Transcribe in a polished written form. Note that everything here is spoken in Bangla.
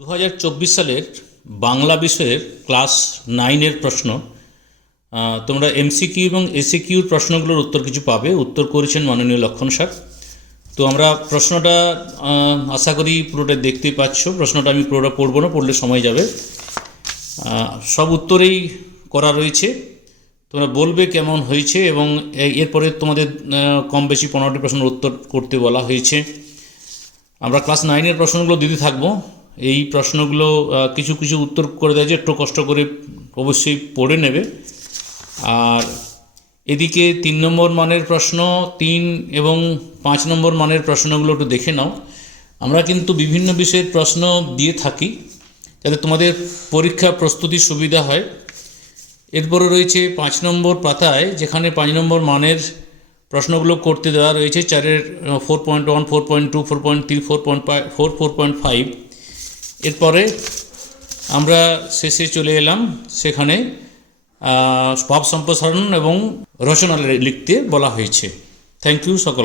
2024 সালের বাংলা বিষয়ের ক্লাস 9-এর প্রশ্ন। তোমরা এমসিকিউ এবং এসিকিউর প্রশ্নগুলোর উত্তর কিছু পাবে। উত্তর করেছেন মাননীয় লক্ষণ স্যার। তো আমরা প্রশ্নটা আশা করি পুরোটা দেখতেই পাচ্ছ। প্রশ্নটা আমি পুরোটা পড়ব না, পড়লে সময় যাবে। সব উত্তরেই করা রয়েছে, তোমরা বলবে কেমন হয়েছে, এবং এরপরে তোমাদের কম বেশি 15টি প্রশ্নের উত্তর করতে বলা হয়েছে। আমরা ক্লাস 9-এর প্রশ্নগুলো দিতে থাকবো। এই প্রশ্নগুলো কিছু কিছু উত্তর করে দেয় যে একটু কষ্ট করে অবশ্যই পড়ে নেবে। আর এদিকে 3 নম্বর মানের প্রশ্ন, 3 এবং 5 নম্বর মানের প্রশ্নগুলো একটু দেখে নাও। আমরা কিন্তু বিভিন্ন বিষয়ের প্রশ্ন দিয়ে থাকি যাতে তোমাদের পরীক্ষা প্রস্তুতির সুবিধা হয়। এরপরে রয়েছে 5 নম্বর পাতায়, যেখানে 5 নম্বর মানের প্রশ্নগুলো করতে দেওয়া রয়েছে 4-এর 4.1, 4.2, 4.3, 4.4, 4.5। এরপরে আমরা শেষে চলে এলাম, সেখানে ভাব সম্প্রসারণ এবং রচনা লিখতে বলা হয়েছে। থ্যাংক ইউ সকল।